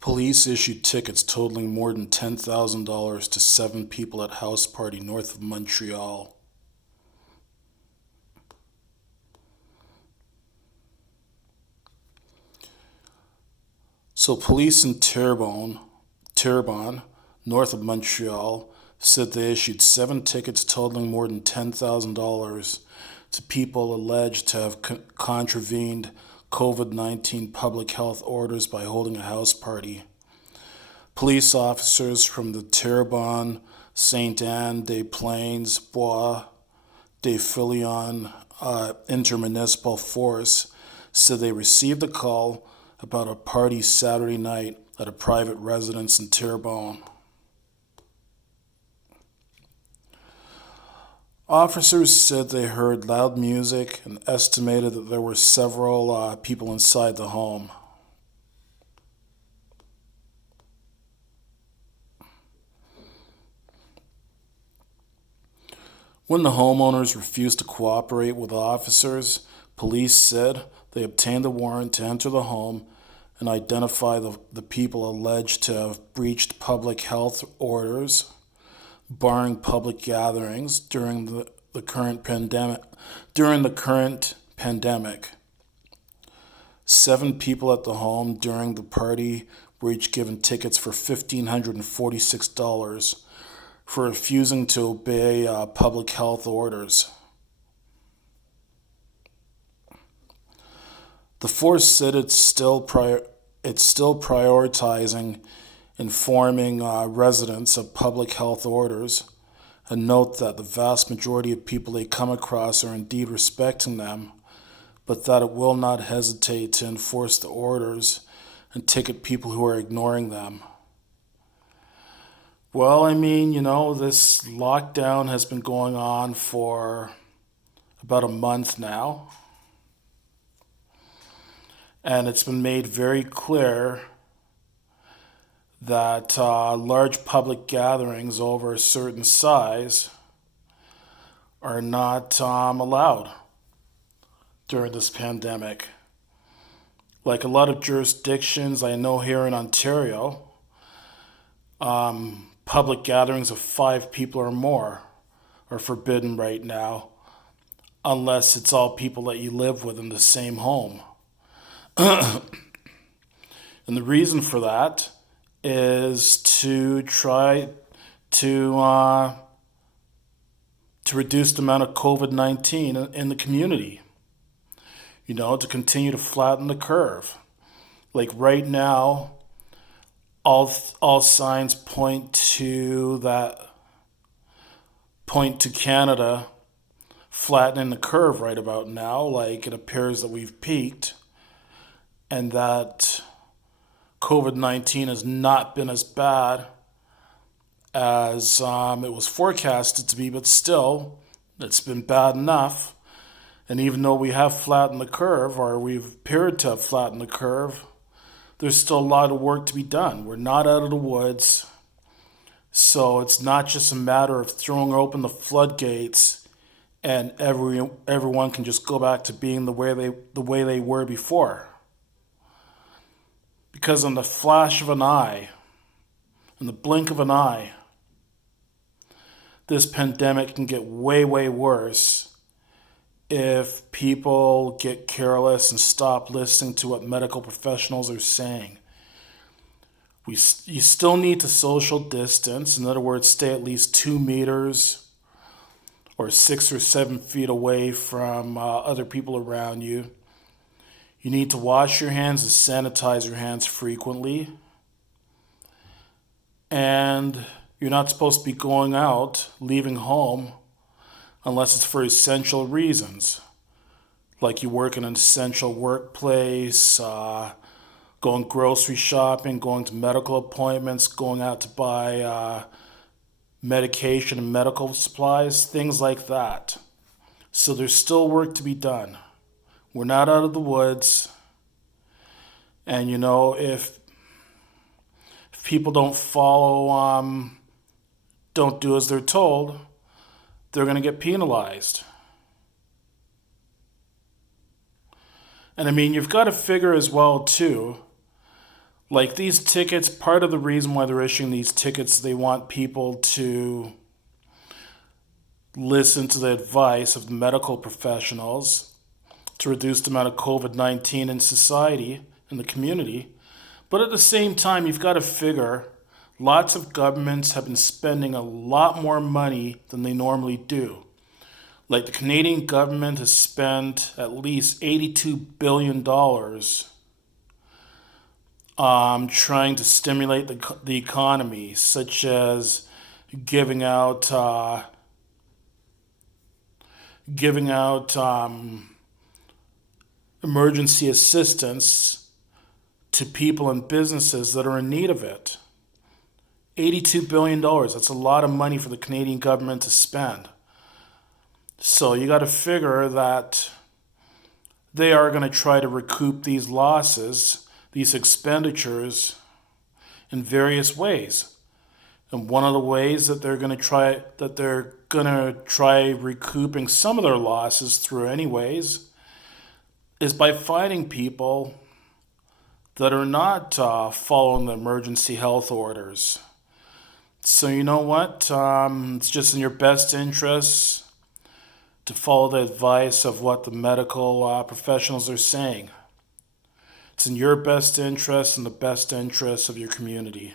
Police issued tickets totaling more than $10,000 to 7 people at house party north of Montreal. So police in Terrebonne, north of Montreal, said they issued 7 tickets totaling more than $10,000 to people alleged to have contravened COVID-19 public health orders by holding a house party. Police officers from the Terrebonne, Sainte-Anne-des-Plaines, Bois de Filion intermunicipal force said they received a call about a party Saturday night at a private residence in Terrebonne. Officers said they heard loud music and estimated that there were several people inside the home. When the homeowners refused to cooperate with officers, police said they obtained a warrant to enter the home and identify the people alleged to have breached public health orders, barring public gatherings during the current pandemic. 7 people at the home during the party were each given tickets for $1,546 for refusing to obey public health orders. The force said it's still prioritizing informing residents of public health orders, and note that the vast majority of people they come across are indeed respecting them, but that it will not hesitate to enforce the orders and ticket people who are ignoring them. Well, this lockdown has been going on for about a month now, and it's been made very clear that large public gatherings over a certain size are not allowed during this pandemic. Like a lot of jurisdictions, I know here in Ontario, public gatherings of 5 people or more are forbidden right now, unless it's all people that you live with in the same home. And the reason for that is to try to reduce the amount of COVID-19 in the community. To continue to flatten the curve. Like right now, all signs point to Canada flattening the curve right about now. Like it appears that we've peaked, and that COVID-19 has not been as bad as it was forecasted to be, but still, it's been bad enough. And even though we have flattened the curve, or we've appeared to have flattened the curve, there's still a lot of work to be done. We're not out of the woods. So it's not just a matter of throwing open the floodgates and everyone can just go back to being the way they were before. Because in the flash of an eye, in the blink of an eye, this pandemic can get way, way worse if people get careless and stop listening to what medical professionals are saying. You still need to social distance. In other words, stay at least 2 meters or 6 or 7 feet away from other people around you. You need to wash your hands and sanitize your hands frequently. And you're not supposed to be going out, leaving home, unless it's for essential reasons. Like you work in an essential workplace, going grocery shopping, going to medical appointments, going out to buy medication and medical supplies, things like that. So there's still work to be done. We're not out of the woods. And if people don't follow, don't do as they're told, they're going to get penalized. And you've got to figure as well, too, Like these tickets, part of the reason why they're issuing these tickets, they want people to listen to the advice of the medical professionals to reduce the amount of COVID 19 in society, in the community. But at the same time, you've got to figure lots of governments have been spending a lot more money than they normally do. Like the Canadian government has spent at least $82 billion trying to stimulate the economy, such as giving out giving out emergency assistance to people and businesses that are in need of it. $82 billion, that's a lot of money for the Canadian government to spend. So you got to figure that they are going to try to recoup these losses, these expenditures, in various ways. And one of the ways that they're going to try recouping some of their losses through anyways is by finding people that are not following the emergency health orders. So you know what? It's just in your best interests to follow the advice of what the medical professionals are saying. It's in your best interest and the best interest of your community.